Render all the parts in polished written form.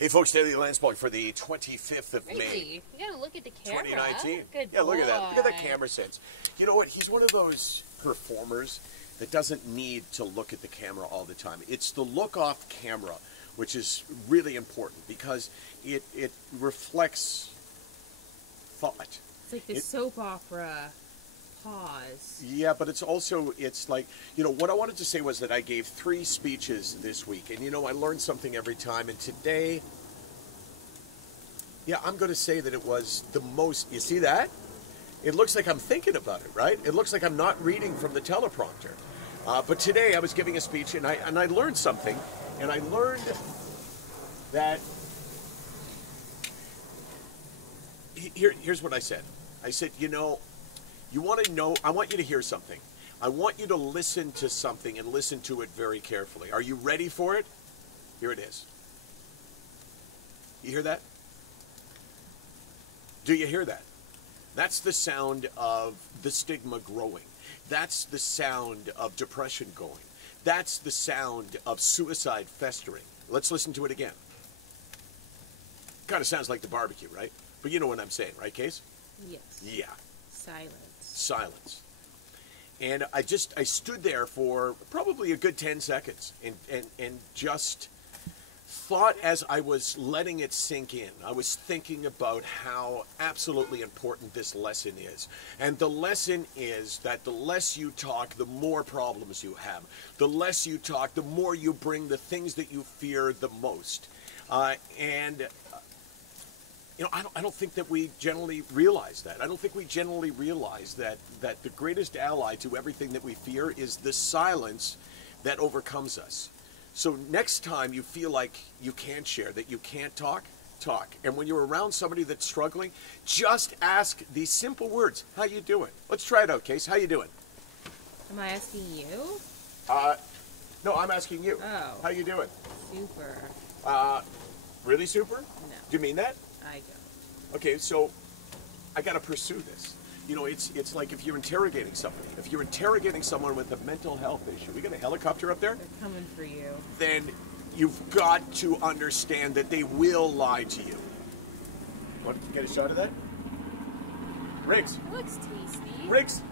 Hey folks, Daily Landsblog for the 25th of May. Really? You gotta look at the camera. 2019. Good yeah, look boy. at that. Look at that camera sense. You know what? He's one of those performers that doesn't need to look at the camera all the time. It's the look off camera, which is really important because it reflects thought. It's like the soap opera pause. Yeah, but it's also, it's like, you know, what I wanted to say was that I gave 3 speeches this week, and you know, I learned something every time, and today, yeah, I'm going to say that it was the most, you see that? It looks like I'm thinking about it, right? It looks like I'm not reading from the teleprompter. But today I was giving a speech, and I learned something, and I learned that, here's what I said. I said, you know, you want to know, I want you to hear something. I want you to listen to something and listen to it very carefully. Are you ready for it? Here it is. You hear that? Do you hear that? That's the sound of the stigma growing. That's the sound of depression going. That's the sound of suicide festering. Let's listen to it again. Kind of sounds like the barbecue, right? But you know what I'm saying, right, Case? Yes. Yeah. Silence. Silence. And I stood there for probably a good 10 seconds and just thought as I was letting it sink in. I was thinking about how absolutely important this lesson is. And the lesson is that the less you talk, the more problems you have. The less you talk, the more you bring the things that you fear the most. You know, I don't think that we generally realize that. I don't think we generally realize that the greatest ally to everything that we fear is the silence that overcomes us. So next time you feel like you can't share, that you can't talk, talk. And when you're around somebody that's struggling, just ask these simple words. How you doing? Let's try it out, Case. How you doing? Am I asking you? No, I'm asking you. Oh. How you doing? Super. Really super? No. Do you mean that? I don't. Okay, so I got to pursue this. You know, it's like if you're interrogating somebody, if you're interrogating someone with a mental health issue, we got a helicopter up there? They're coming for you. Then you've got to understand that they will lie to you. Want to get a shot of that? Riggs. It looks tasty. Riggs.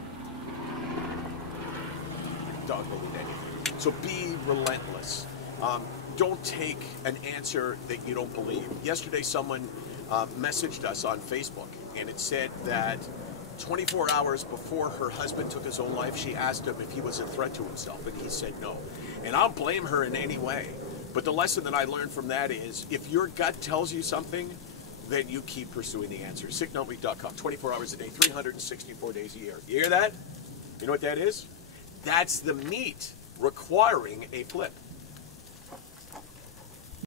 Dog will eat anything. So be relentless. Don't take an answer that you don't believe. Yesterday someone messaged us on Facebook, and it said that 24 hours before her husband took his own life, she asked him if he was a threat to himself, and he said no. And I don't blame her in any way. But the lesson that I learned from that is, if your gut tells you something, then you keep pursuing the answer. SickNotWeak.com, 24 hours a day, 364 days a year. You hear that? You know what that is? That's the meat requiring a flip.